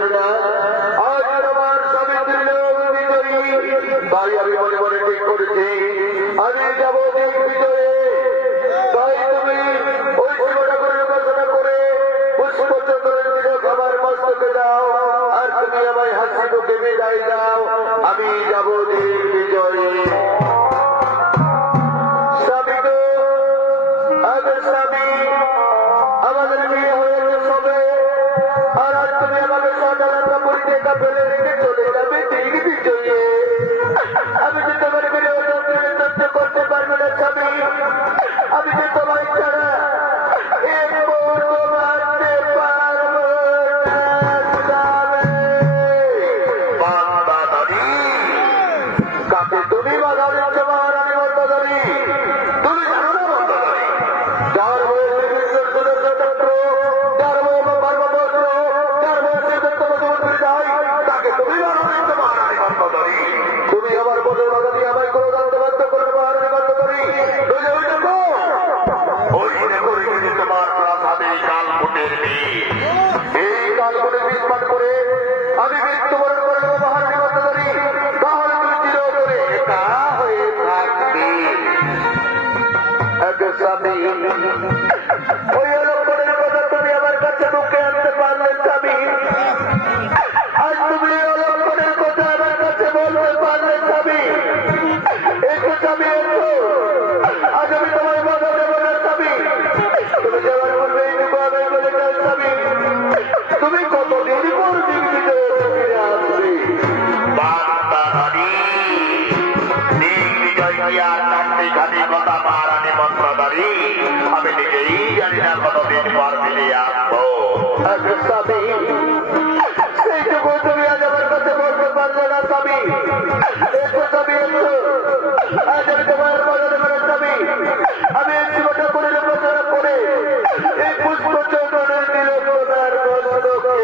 জানে না আজ আমার স্বামী ত্রিলোক বিজয়ী। তাই আমি মনে মনে ঠিক করেছি আমি যাব ঠিক বিজয়ে। তাই তুমি ওই শিবটা করে উপাসনা করে পুষ্পচন্দ্রের তিলক আমার মস্তকে দাও আর তুমি আমায় হাসি মুখে বিদায় দাও। আমি যাব ঠিক বিজয়ে। স্বামী গো, আগের স্বামী, আমাদের বিয়ে হয়েছে সবে, আর আজ তুমি আমাকে সজাগতা পরিচয়টা ফেলে রেখে চলে যাবে ঠিক বিজয়ে। আমি যে তোমার বিরোধ সহ্য করতে পারবো না স্বামী। আমি যে তোমার ছাড়া এক মুহূর্ত বাঁচতে পারবো না। কাকে তুমি বাধা দিচ্ছ মহারানী মন্দাদরী? তুমি জানো না মন্দাদরী, যার বয়সে বিশ্বের সুদর্শচন্দ্র, যার বয়স পার্বত্র, যার বয়সে দত্তমধুমন্ত্রী যায়, তাকে তুমি বাধা দিচ্ছ মহারানী মন্দাদরী। তুমি আমার বলে বাধা দিয়ে আমায় কোনো দণ্ডবাধ্য করবে মহারানী মন্দাদরী। ওই দেখো রেখেছি তোমার প্রাসাদে কালকুটের বিষ। এই কালকুটে বিষ পান করে আমি মৃত্যুবরণ করে দেবো মহারানী মন্দাদরী। তাহলে তুমি চিরতরে একা হয়ে থাকবে। স্বামী, ওই অলক্ষণের কথা তুমি আমার কাছে মুখে আনতে পারলে স্বামী। আজ তুমি অলক্ষণের কথা আমার কাছে বলতে পারলে স্বামী। একটু স্বামী একটু আজ আমি তোমার বাধা দেবো না স্বামী। তুমি যাওয়ার পূর্বে এইটুকু আমি বলে যাই স্বামী, তুমি কতদিন পর দিক বিজয়ে ফিরে আসবে। আমি নিজেই জানি না কতদিন পর ফিরে আসবো। স্বামী, সেইটুকু তুমি আজ আমার কাছে বলতে পারলে না স্বামী। একটু স্বামী একটু আজ আমি তোমার বাধা দেবো না স্বামী। আমি এই জীবনটা করে প্রচার করে এই পুষ্পচন্দ্রের তিলক তোমার মস্তকে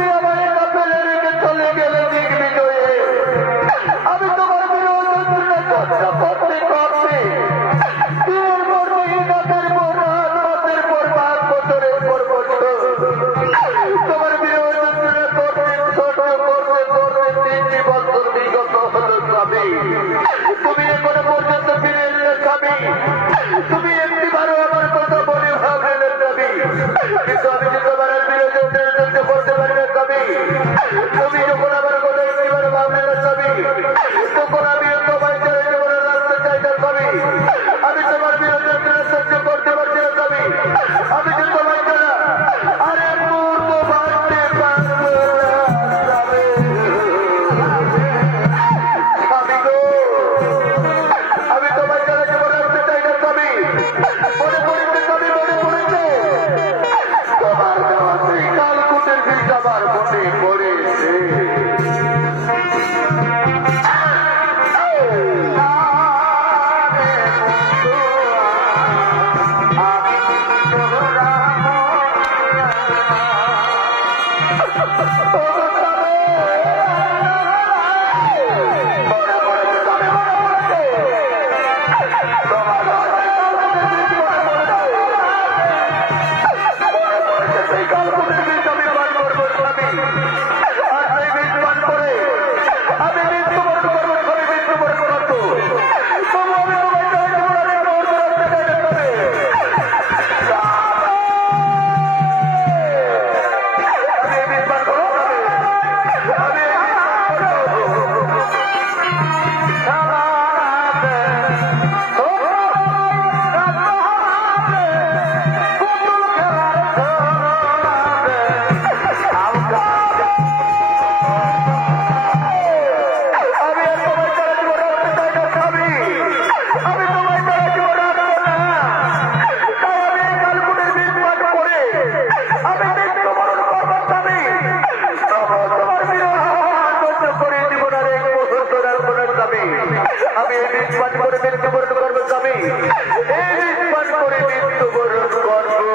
তুমি আমার কাপড়ে রেখে চলে গেলে দিক বিজয়ে আমি তোমার বিরোধ চর্চা করতে করতে দিনের পর দিন রাতের পর রাত মাসের পর মাস বছরের পর বছর তোমার বিরোধ করতে ছোট করতে করতে 3 বছর বিগত হলো স্বামী। তুমি এখনো পর্যন্ত ফিরে এলে স্বামী, তুমি একটিবারও আমার কথা বলে ভাবলে স্বামী, কিন্তু আমি যে তোমার বিরোধে সহ্য করতে পারি না স্বামী। তুমি যখন আমার কথা একটিবার ভাবলে না স্বামী, তখন আমি তোমার ছেড়ে জীবনের রাস্তা চাই না স্বামী। আমি তোমার বিরোধে সহ্য করতে পারছি না স্বামী। আমি যে তোমার ছাড়া আরে মুহূর্ত বাঁচতে পারবো না স্বামী। স্বামী গো, আমি তোমার ছাড়া জীবন রাখতে চাই না স্বামী। মনে পড়েছে স্বামী, মনে পড়েছে তোমার দেওয়া সেই কালকুটের বীজ আমার মনে পড়েছে। আমি এই বিশ্বাস করে মৃত্যুবরণ করবো স্বামী, এই বিশ্বাস করে মৃত্যুবরণ করবো।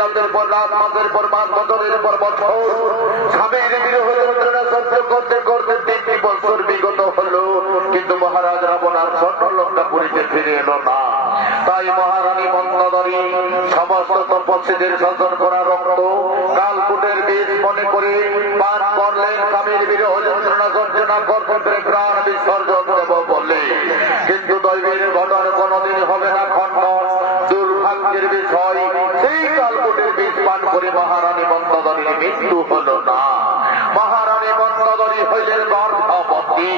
রাতের পর রাত, মাসের পর মাস, বছরের পর বছর স্বামীর বিরহ যন্ত্রণা সহ্য করতে করতে 3 বছর বিগত হলো, কিন্তু মহারাজ রাবণ আর স্বর্ণলঙ্কাপুরীতে ফিরে এলো না। তাই মহারানী মন্দোদরী সমস্ত তপস্বীদের শাসন করা রক্ত কালকুটের বীজ মনে করে পান করলেন স্বামীর বিরহ যন্ত্রণা গর্জনা কর্তব্যের প্রাণ বিসর্জন দেব বললে কিন্তু দৈবের ঘটনা কোনদিন হবে না খণ্ডন। দুর্ভাগ্যের বিষয় সেই কালকূটের বিষ পান করে মহারানী মন্দোদরীর মৃত্যু হল না। মহারানী মন্দোদরী হইলেন গর্ভবতী।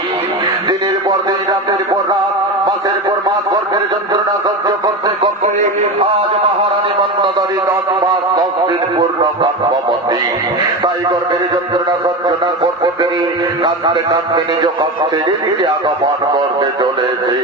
দিনের পর দিন, রাতের পর রাত, মাসের পর মাস গর্ভের যন্ত্রণা সহ্য করতে করতে আজ মহারানী মন্দোদরী 10 মাস 10 দিন পূর্ণ গর্ভবতী। তাই গর্ভের যন্ত্রণা সহ্য না করতে পেরে কাঁদতে কাঁদতে নিজ কষ্টে নিজে আগমন করতে চলেছে।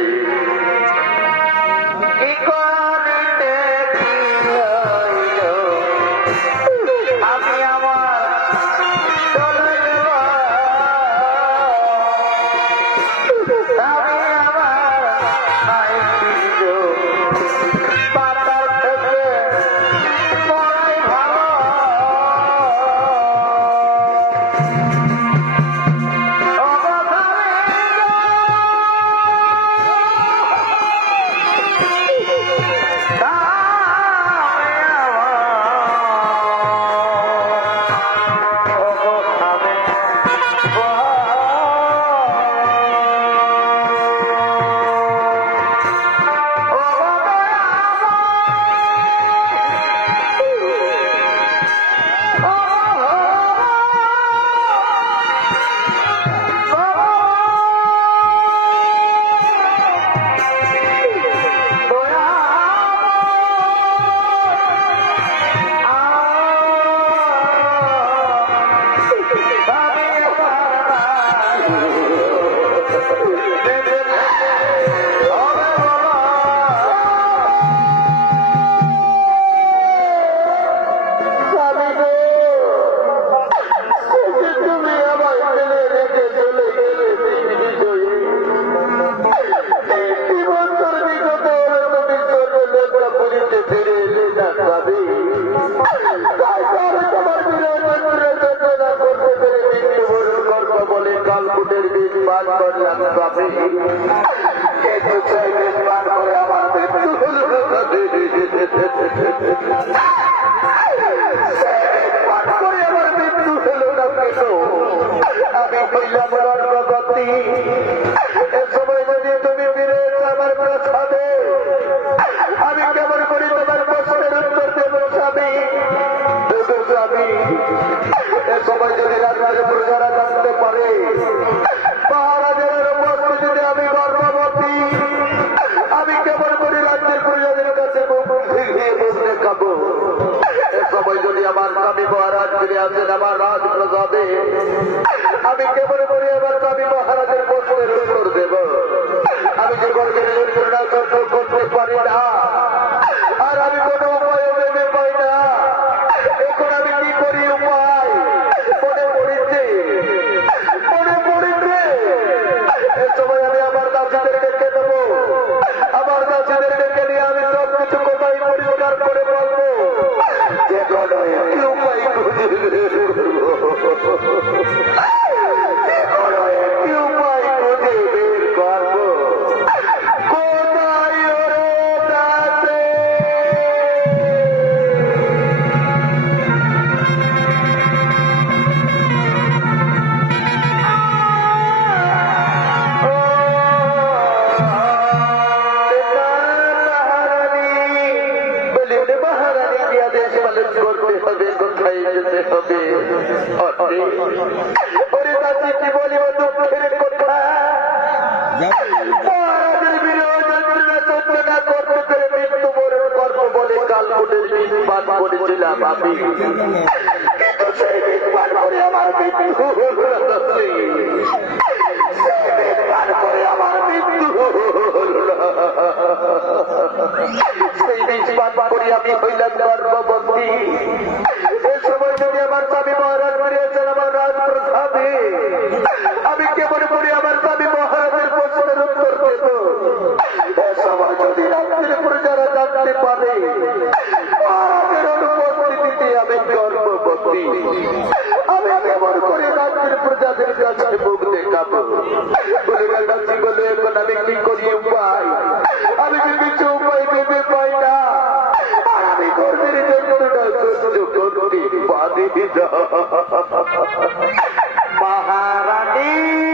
महारानी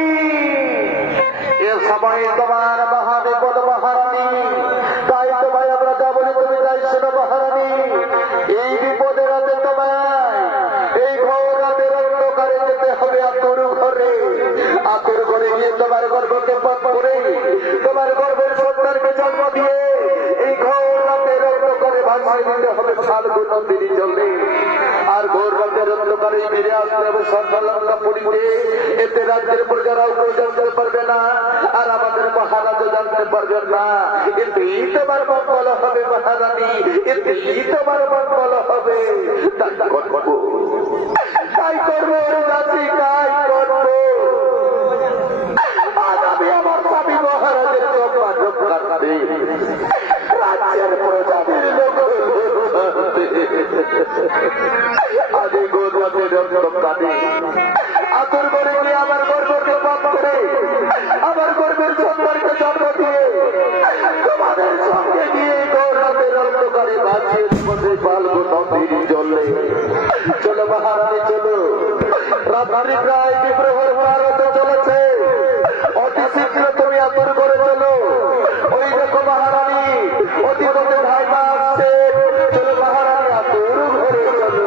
সময় তোমার মহাবিপদ মহারানী। তাই তোমায় আমরা যা বলি তুমি তাই শোনো মহারানী। এই বিপদের রাতে তোমায় এই ঘর রাতের অন্ধকারে যেতে হবে আতুর ঘরে। আতুর ঘরে গিয়ে তোমার গর্ভকে পাপ করে তোমার গর্ভের সন্তানকে জন্ম দিয়ে এই ঘর রাতের অন্ধকারে ভাষায় দিতে হবে ফাল্গুন নন্দিনী জলে। আর ঘোর রাতের অন্ধকারে ফিরে আসতে হবে সন্ধ্যালঙ্কা পুরীতে। এতে রাজ্যের প্রজারাও কেউ জানতে পারবে না, আর আমাদের মহারাজও জানতে পারবেন না। এতেই তোমার মঙ্গল হবে মহারানী, এতেই তোমার মঙ্গল হবে। তাই করবো জাতি, তাই করবো। আজ আমি আমার স্বামী মহারাজের সম্মান রক্ষা করে রাজ্যের প্রজাদের লোক আজ এই গৌরবের অন্ধকারে আতুর করে গিয়ে আমার গর্বকে পাপ করে আমার গর্বের সন্তানকে জন্ম দিয়ে তোমাদের সঙ্গে গিয়ে গৌরবের অন্ধকারে বাঁচিয়ে জীবনে ফাল্গুন নদীর জলে। চলো মহারানী চলো, রাত্রি প্রায় বিপ্রহর পার হতে চলেছে। অতি শীঘ্র তুমি আতুর করে চলো। ওই দেখো মহারানী অতি পথে ধাইমা আসছে। চলো মহারানী আতুর ঘরে চলো।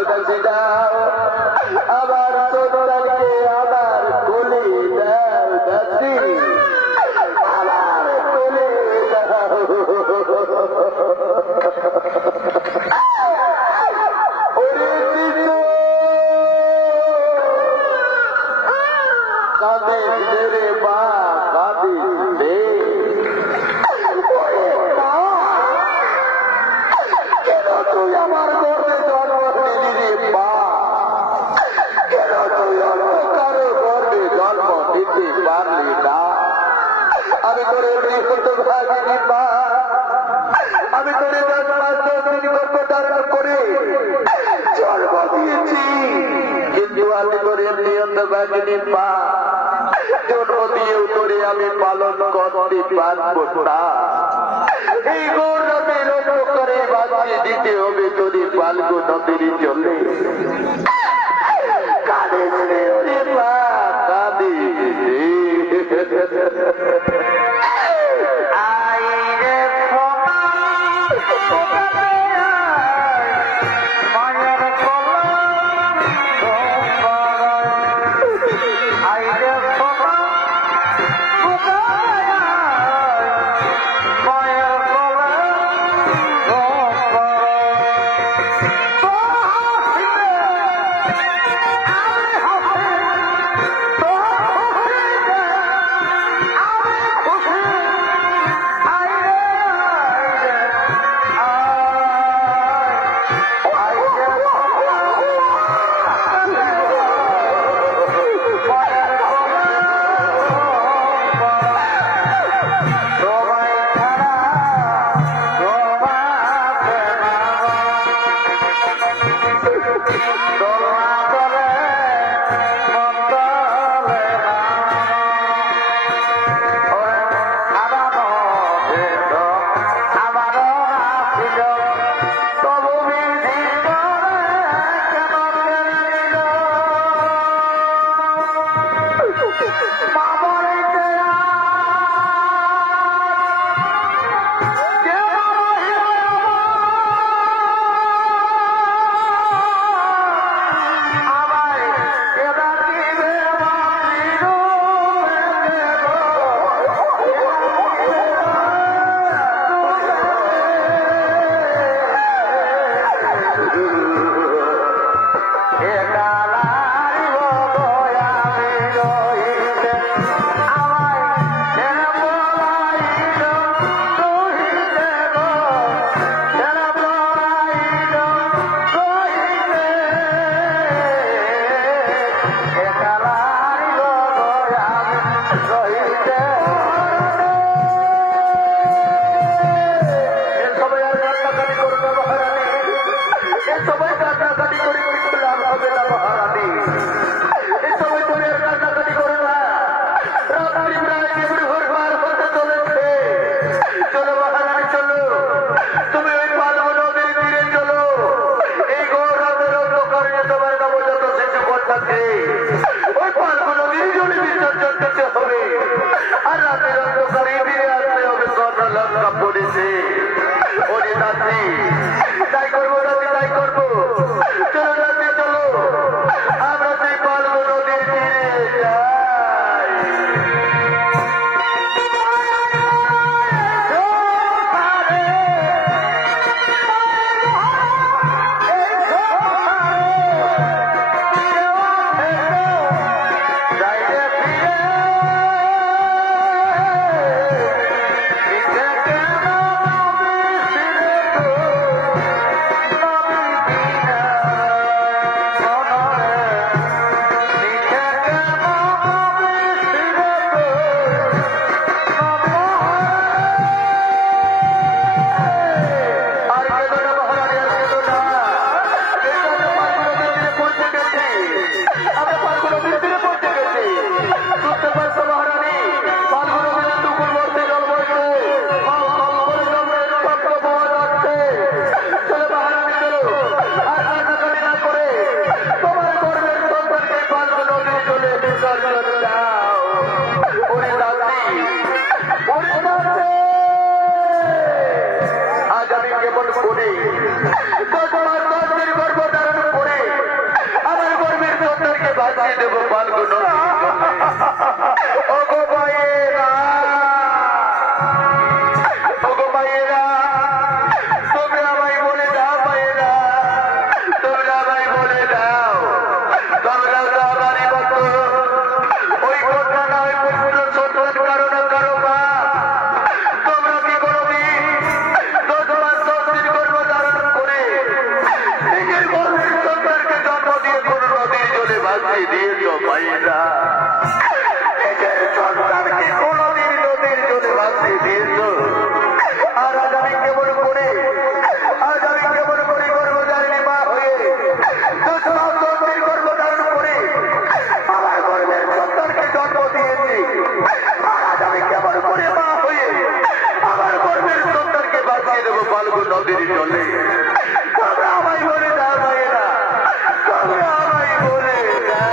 দাও দাসি দাও আমার সোনাকে আমার কোলে দাও দাসি আমার কোলে দাও ওরে শিশু কাঁদিস রে মা কাঁদিস রে কেন তুই আমার গর্বে জন্ম দিলি রে মা কেন তুই অন্য কারো গর্বে জন্ম দিতে পারলি না আমি তোরে ভাগিনি মা আমি তোরে 10 মাস 10 দিন গর্ভধারণ করে জন্ম দিয়েছি কিন্তু আমি তোরে নিয়ত ভাগিনি মা জন্ম দিয়েও তোরে আমি পালন করতে পারবো না এই গৌর নদীর করে বাঁচিয়ে দিতে হবে তোরে পালগো নদীর চলে কাঁদে রে ওরে মা কাঁদে ভাইরা নিজের সন্তানকে কোনদিন নদীর জলে ভাসতে দিয়েছ, আর আজ আমি কেমন করে গর্ভধারিণী মা হয়ে দুষ্পাপের গর্ভধারণ করে আমার গর্ভের সন্তানকে জন্ম দিয়েছি। আর আজ আমি কেমন করে মা হয়ে আমার গর্ভের সন্তানকে বাঁচিয়ে দেবো ফাল্গুন নদীর জলে। তোমরা আমায় বলে দাও ভাইয়েরা, তোমরা আমায় বলে দাও।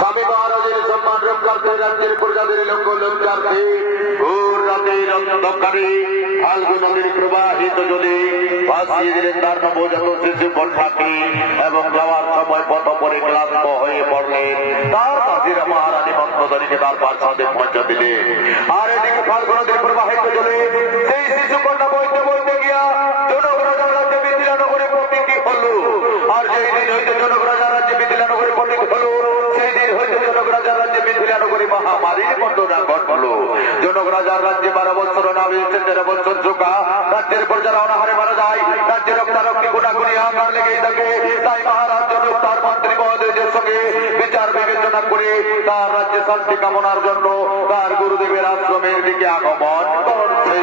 स्वामी महाराज सम्मान रक्षार्थे राज्य प्रजा लोक लक्षार्थे घोर राते ধক্কারে ফাল্গু নদীর প্রবাহিত জলে ভাসিয়ে দিলেন তার নবজাত শিশু কন্যাকে এবং যাওয়ার সময় পথ পরে ক্লান্ত হয়ে পড়লেন। তার কাজিরা মহারানী মন্ত্রধারীকে তার প্রাসাদে পৌঁছে দিলেন। আর এদিকে ফাল্গু নদীর প্রবাহিত জলে সেই শিশু কন্যা বইতে বইতে গিয়া জনক রাজার রাজ্যে মিথিলা নগরে পতিত হলো। আর যেই দিন হইতে জনক রাজার রাজ্যে মিথিলা নগরে পতিত হলো, সেই দিন হইতে জনক রাজার রাজ্যে মিথিলা নগরে মহামারীর ঘটনা ঘটল। জনক রাজার রাজ্যে 12 বছর না হয়েছে 13 বছর চোখা রাজ্যের প্রজারা অনাহারে মারা যায়। রাজ্যের রক্তারক্তি গুণাগুণি আকার লেগেই থাকে। তাই মহারাজ জনক তার মন্ত্রী মহোদয়দের সঙ্গে বিচার বিবেচনা করে তার রাজ্যে শান্তি কামনার জন্য তার গুরুদেবের আশ্রমের দিকে আগমন করছে।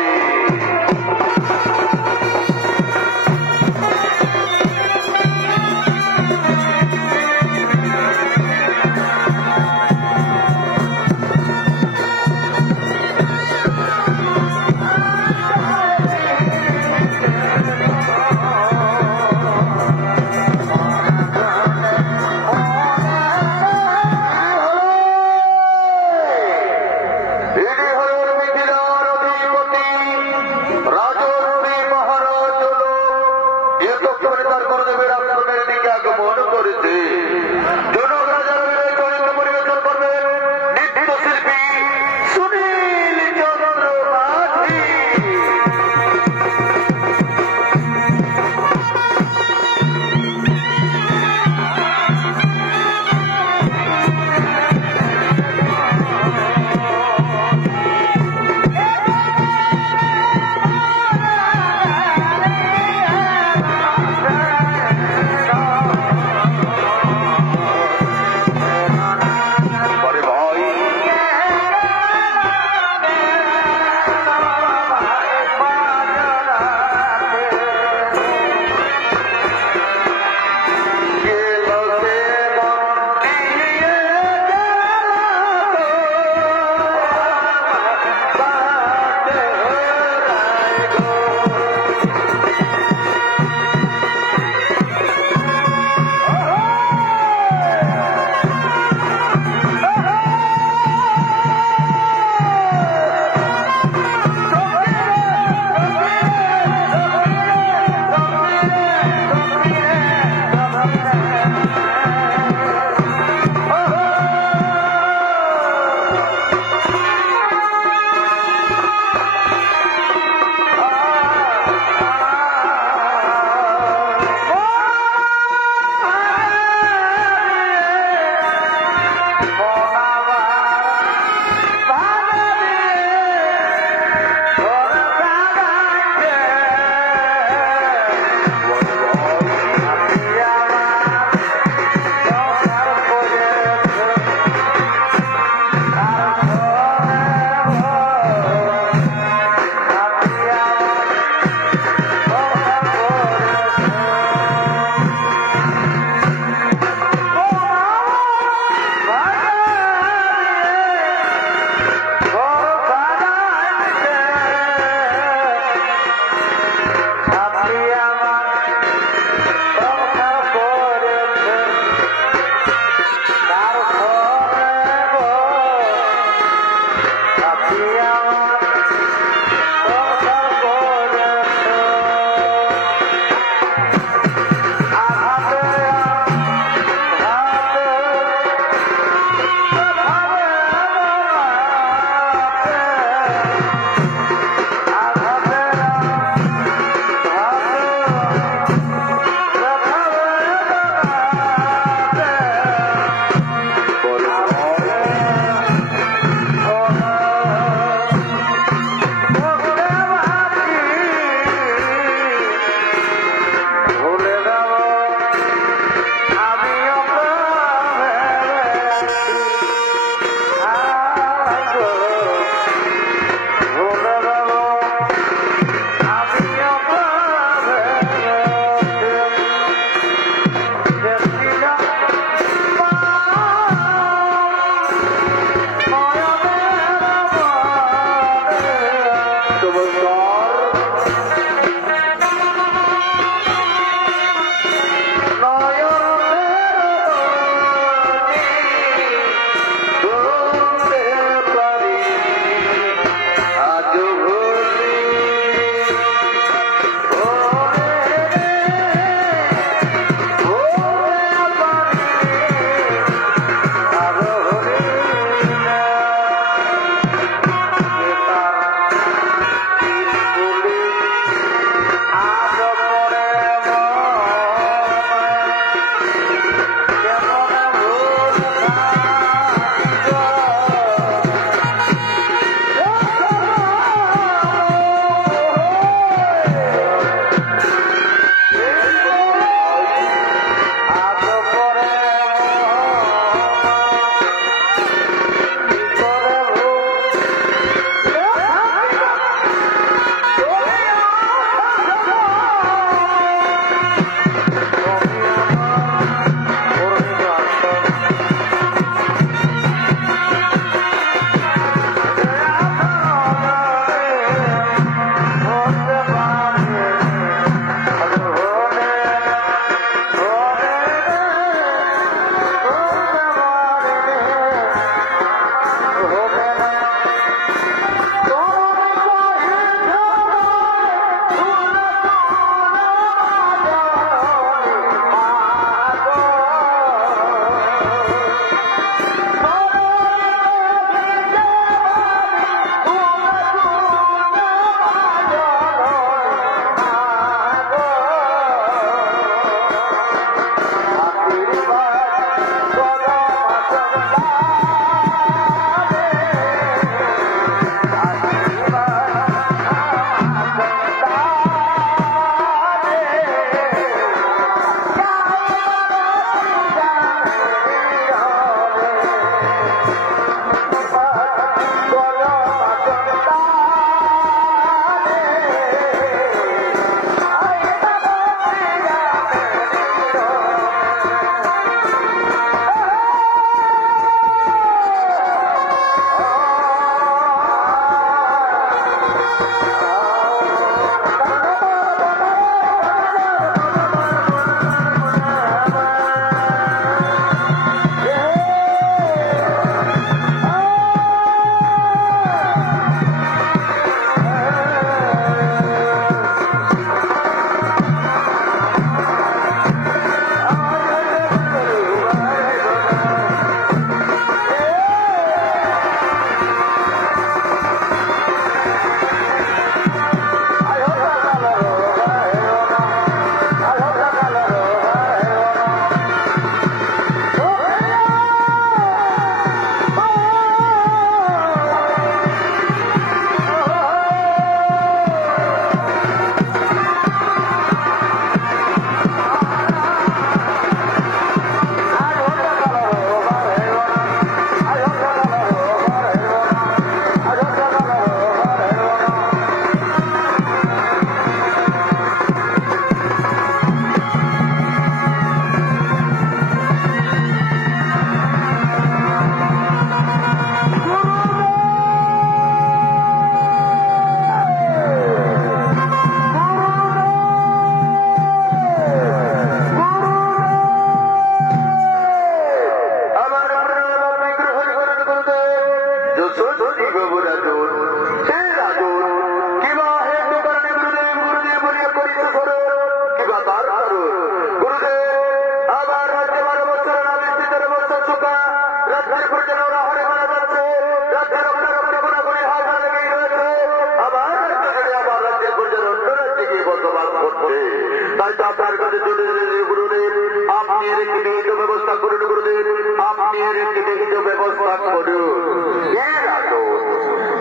আপনার কাছে চলে এসেছি গুরুদেব, আপনি এর একটি বিহিত ব্যবস্থা করুন গুরুদেব, আপনি এর একটি বিহিত ব্যবস্থা করুন।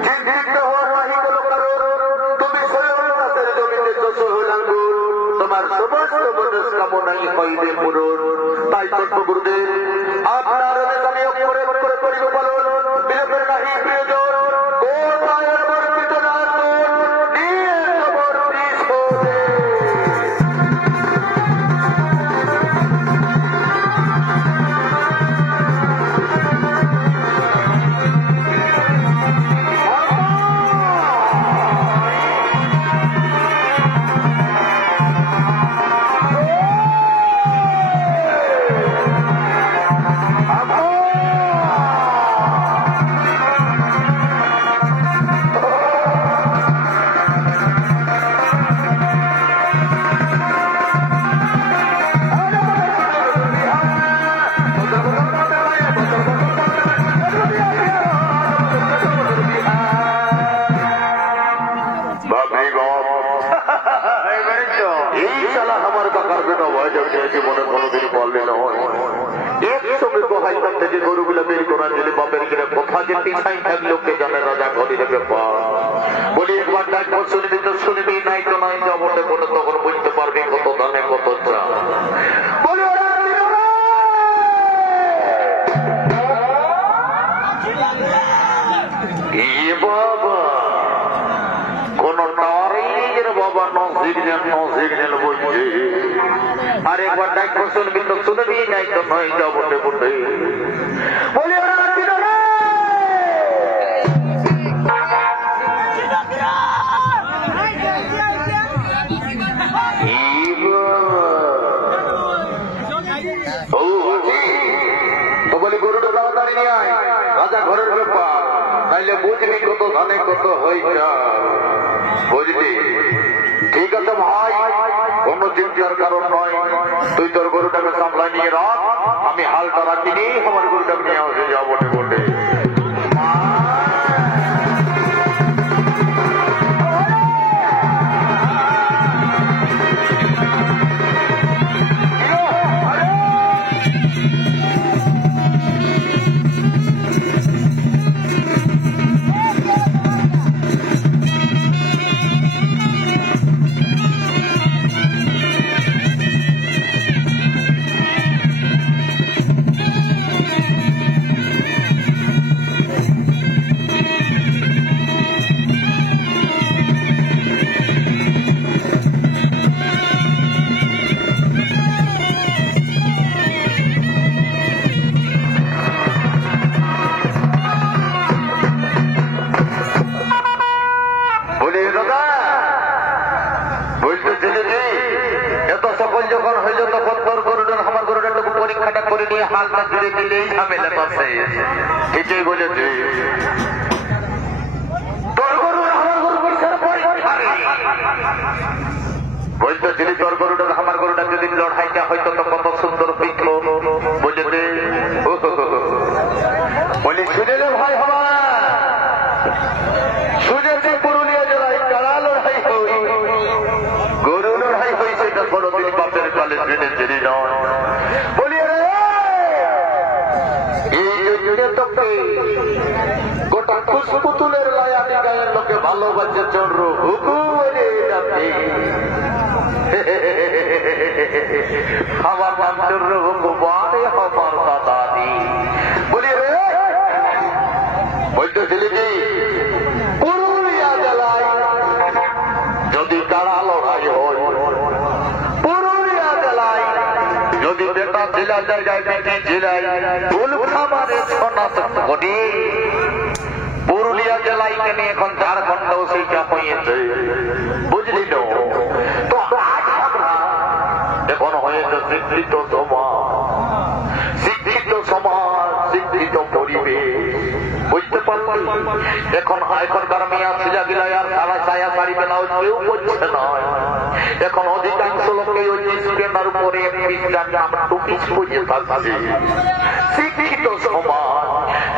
চিন্তিত হওয়ার নাহি কোনো কারণ, তুমি স্বয়ং রাতের জমিতে যশ হইলাঙ্গ, তোমার সমস্ত মনস্কামনাই হইবে পূরণ। তাই তত্ত্ব গুরুদেব আপনার আমি অক্ষরে অক্ষরে করিব পালন, বিলোপের নাহি প্রিয়জন, কোথায় বর্তিত না নিয়ে জীবনে কোনোদিন বললে নয় একসঙ্গে গোহাইতাম থেকে গরুগুলো বের করার জন্য বাপের কিনা কোথা যে পিছাই থাকলে ওকে জানে রাজা ঘরের ব্যাপার বলি একবার ডাক শুনবি তো শুনবি, নাই তো নাই যাবটে বলে তখন বুঝতে পারবি কত দানে কত চা বলি বাবা কোন টাওয়ারের বাবা নজিগনেল বলছে আর একবার ডাক শুনবি তো শুনবি, নাই তো নয় যাবটে বলে বলি ওরা গরুটা তাড়াতাড়ি নিয়ে আয়, রাজা ঘরের ব্যাপার, নাইলে বুঝবি কত ধানে কত হইটা বুঝলি। ঠিক আছে ভাই, কোন চিন্তার কারণ নয়, তুই তোর গরুটাকে সামলায় নিয়ে রাখ, আমি হালটা রাখিনি, আমার গরুটাকে নিয়ে আসে যাবো বটে। হালটা জুড়ে দিলেই ঝামেলা পাশে ঠিকই বলেছে। তোর গরু আমার গরু বলতেছিলি, তোর গরুটা আমার গরুটা যদি লড়াইটা হয়তো তো কত সুন্দর হইত বুঝেছে। বলি শুনেলে ভাই হবা শুনেছি পুরুলিয়া জেলায় কারা লড়াই হই, গরু লড়াই হয়েছে, এটা কোনদিন বাপের কালে জেনে জেনে নয়। বলি গোটা পুতুলের লায়ানি গায়ের লোকে ভালোবাসে চন্দ্র আমার নাম চন্দ্র হুকুমারে আমার দাদাদি। বলি বলতেছিলি কি পুরুলিয়া জেলায় যদি কারা লড়াই হয়, পুরুলিয়া জেলায় যদি বেটা জেলা জায়গায় বেটি জেলায় ফুল খাবারে ঘটি, পুরুলিয়া জেলায় কেন এখন ঝাড়খণ্ড সেইটা হয়েছে বুঝলি তো। এখন হয়েছে শিক্ষিত সমাজ শিক্ষিত পরিবেশ বুঝতে পারলি। এখনকার মেয়া সিজা গিলাই আর সারা ছায়া শাড়ি বেলাও কেউ করছে না, এখন অধিকাংশ লোকে ওই স্ক্রিনের উপরে টুপি খুঁজে থাকছে। শিক্ষিত সমাজ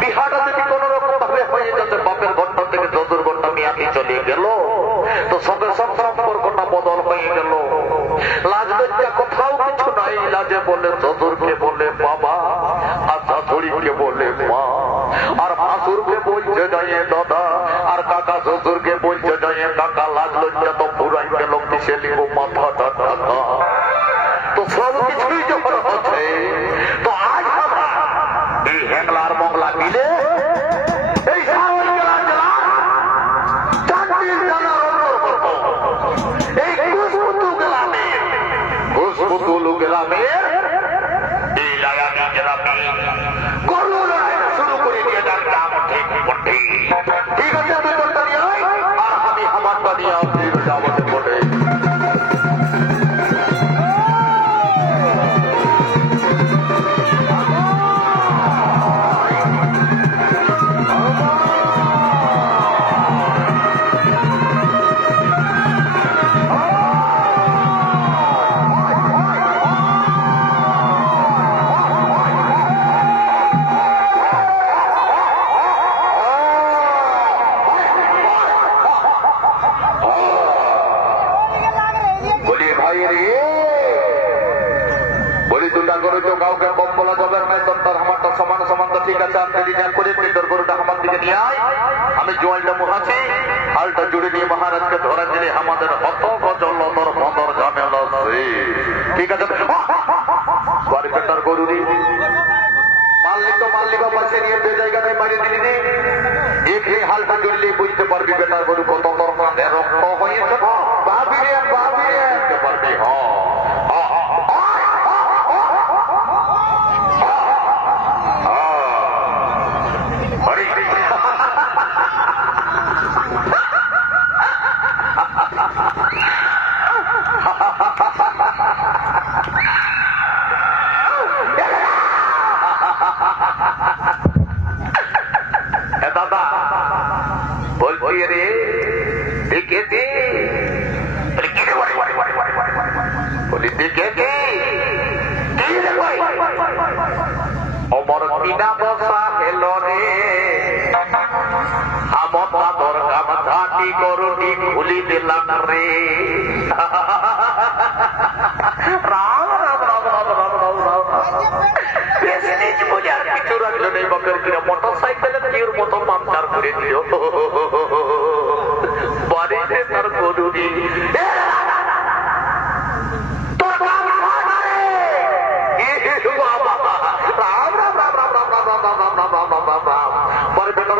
বিহারটা যদি কোন রকম ভাবে হয়ে যাচ্ছে, বাপের ঘরটা থেকে চতুর ঘরটা মেয়াকে চলে গেল, তো সঙ্গে সব সম্পর্কটা বদল হয়ে গেল। লাজ লজ্জা কোথাও কিছু নাই। লাজে বলে শ্বশুরকে বলে বাবা, আর শাশুড়িকে বলে মা, আর ভাসুরকে বলছে যায় দাদা, আর কাকা শ্বশুরকে বলছে যায় কাকা। লাজ লজ্জা তো পুরাই গেল, কিসে লিখো মাথাটা ঢাকা। তো সব কিছুই যখন হচ্ছে, তো আজ আমরা এই হ্যাংলার মংলা মিলে এই গ্রামের এই লাগানি গ্রামে গরু শুরু করে দিয়ে যার দাম ঠিক ঠিক আছে। আমি তোরটা নিয়ে আর আমি আমারটা নিয়ে আপনি যাবতে বলে কাউকে কম বলা যাবে না। তোর আমারটা সমান সমান তো ঠিক আছে। আপনি রিজার্ভ করে তোর গরুটা আমার দিকে নিয়ে আয়। আমি জোয়ালটা মুহাছি, হালটা জুড়ে নিয়ে মহারাজকে ধরা দিলে আমাদের হত গজল তোর মদর ঝামেলা। ঠিক আছে, বাড়ি পেটার গরুরি মারলি তো মারলি বা পাশে নিয়ে যে জায়গাটায় মারি দিলি এখানে হালটা জুড়লে বুঝতে পারবি বেটার গরু কত তোর কাঁধে রক্ত হয়েছে। পারবি পারবি দাদা বলছি রে দেখেছি বলি দেখেছি অমর কিনা বসা হেলো রে আমার দাদর গামছাটি গরুটি খুলি দিলাম রে। রাম রাম রাম রাম রাম রাম রাম বলে আর কিছু রাখলো নেই। বাপের কিনা মোটর সাইকেলের কির মতো পাম্পচার করে দিল বাড়িতে তার গরুটি।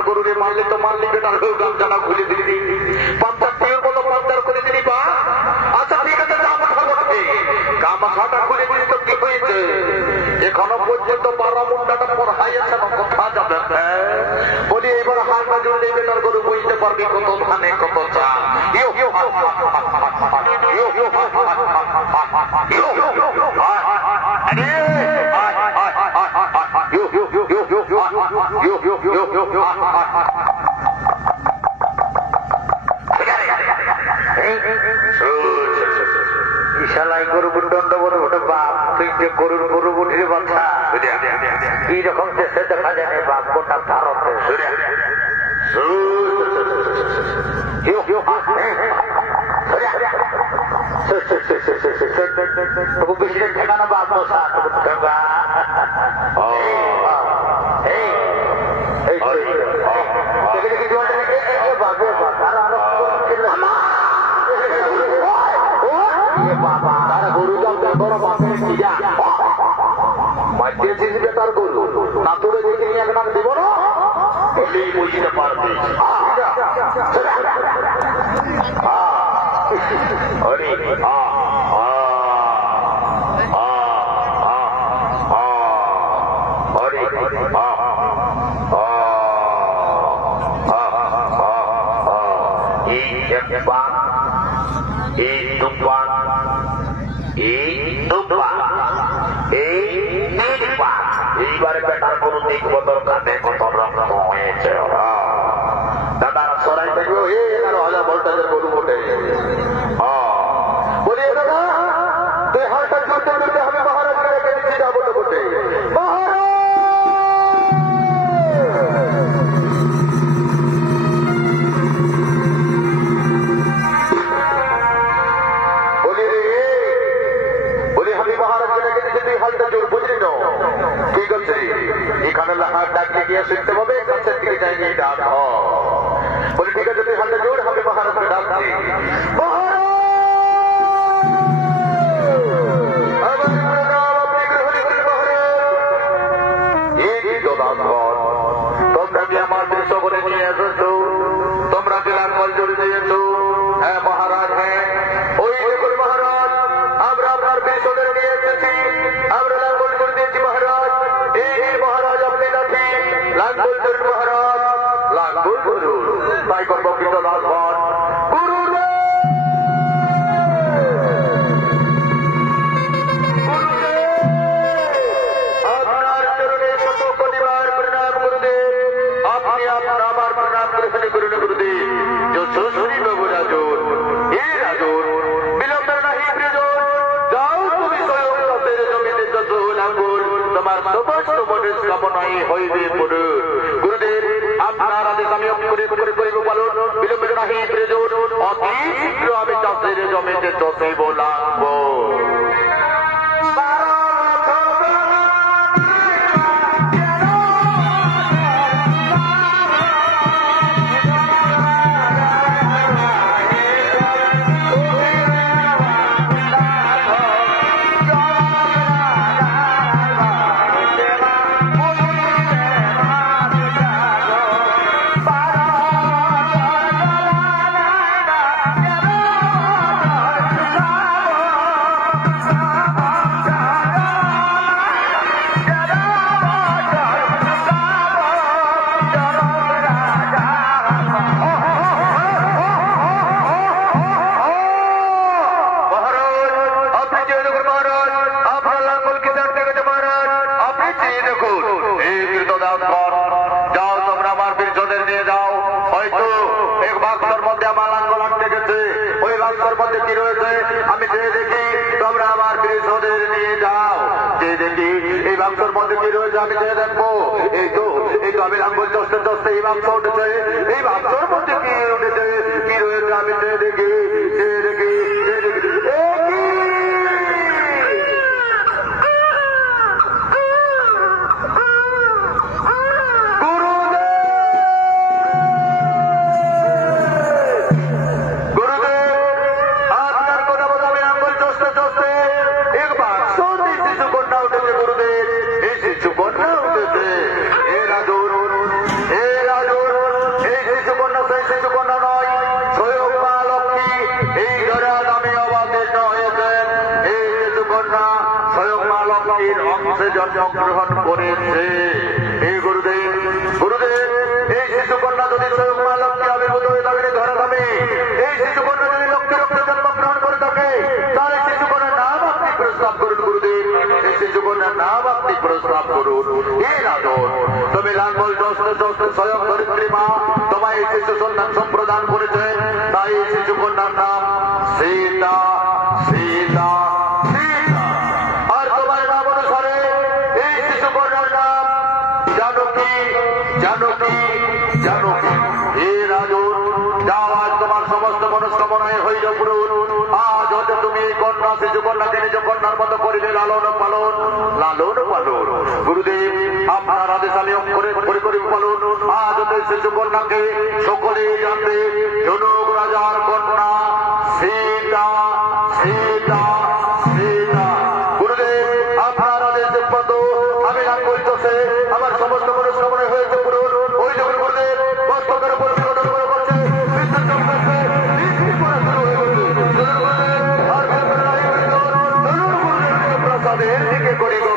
গরুরে মারলে তো মারলি বেটার গামছাটা খুলে দিলি, পাম্পচার টিউর মতো পাম্পচার করে দিলি। বা আচ্ছা ঠিক আছে, গামছাটা খুলে দিলি তো কি হয়েছে? এখনো পর্যন্ত বারা মুন্ডাটা পড়াইছে না, কোথা যাবে? বলি এবার হালটা জুড়লে বেটার গরু বুঝতে পারবি কত ধানে কত চা। ইশালাই গরু দণ্ড বড় ওটা বাপ, তুই যে গরুর গরু বুটির বাচ্চা এইরকম দেশে দেখা যায় না বাপ, গোটা ভারতে। বেশি ঠেকানো বাপ তার গরু না তোরে দেখে নিয়ে একবার দেব না বললেই বুঝতে পারবে। এইবারে বেটার কোনো দিক বদল কাটে কত রকম হয়েছে। দাদা সরাই থাকবে 11,000 ভোল্টেজের গরু বটে। বলি দাদা তুই হালটা জুড়তে জুড়তে আমি মহারাজকে রেখে দিচ্ছি যাবো তো বটে। হ্যাঁ মহারাজ, হ্যাঁ ওই দেখুন মহারাজ, আমরা আপনার বিশ্বদের নিয়ে এসেছি, আমরা লাঙ্গল করে দিয়েছি মহারাজ। এই মহারাজ আপনি নাকি লাঙ্গল করুন মহারাজ, লাঙ্গল করুন। তাই কর্মকৃত দাসগণ হইবে পুরো গুরুদেব, আপনার আদেশ আমি করিব পালন, বিলম্ব নাহি প্রয়োজন, অতি শীঘ্র আমি চাষের জমিতে চষিব লাগবো। আমি চেয়ে দেখি, তোমরা আমার বিরোধীদের নিয়ে যাও, চেয়ে দেখি এই বাক্সর মধ্যে কি রয়েছে, আমি চেয়ে দেখবো। এই তো আমি লাঙ্গল চষতে চষতে এই বাক্স উঠেছে, এই বাক্সর মধ্যে কি উঠেছে, কি রয়েছে আমি চেয়ে দেখি, চেয়ে দেখি, চেয়ে দেখি। জন্মগ্রহণ করেছে এই গুরুদেব। গুরুদেব, এই শিশুকন্যা যদি স্বয়ং মা লক্ষ্মী আবির্ভূত হয়ে থাকে ধরা যাবে, এই শিশুকন্যা যদি লক্ষ্মী রক্তে জন্মগ্রহণ করে থাকে, তাহলে শিশুকন্যার নাম আপনি প্রস্তাব করুন গুরুদেব, এই শিশুকন্যার নাম আপনি প্রস্তাব করুন। এই রাজন, তুমি লাঙ্গল চষতে চষতে স্বয়ং ধরিত্রী মা তোমায় এই শিশু সন্তান সম্প্রদান করেছে, তাই এই শিশুকন্যার নাম সীতা। সীতা তোমার সমস্ত মনস্কামনায় হইল পূরণ। আজ হতে তুমি এই কন্যা শিশুকন্যাকে নিজ কন্যার মতো করিলে লালন পালন, লালন পালন। গুরুদেব, আপনার আদেশ আমি করিব পালন। আজ হতে শিশুকন্যাকে সকলেই জানবে জনক রাজার কন্যা সীতা। সীতা সীতা। গুরুদেব, আপনার আদেশ মতো আমি লাঙ্গল চষে আমার সমস্ত মনস্কামনায় হয়েছে পূরণ। ওই যখন গুরুদেব মস্তকের উপর দিকে করি গো।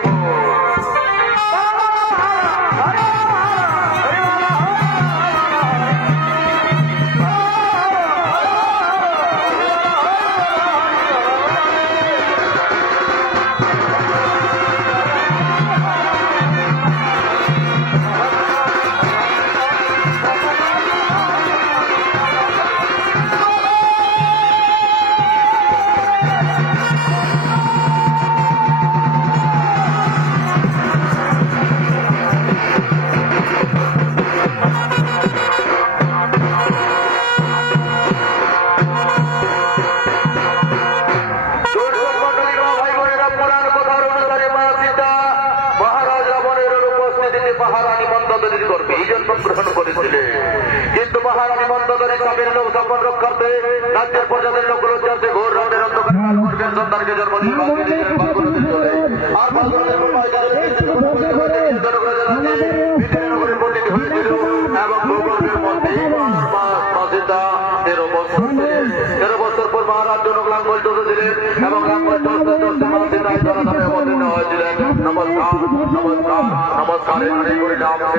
কিন্তু মহারানী মন্দোদরী স্বামীর লোক সম্পদ রক্ষার্থে রাজ্যের প্রজাদের লোক লজ্জাতে ঘোর রাতের অন্ধকার কাল করবেন সন্তানকে জন্মদিন এবং ভূগর্ভের মধ্যে 13 বছর পর মহারাজ জনক লাঙ্গল চৌধুরী দিলেন এবং লাঙ্গল চৌধুরী হয়েছিলেন। নমস্কার নমস্কার নমস্কার।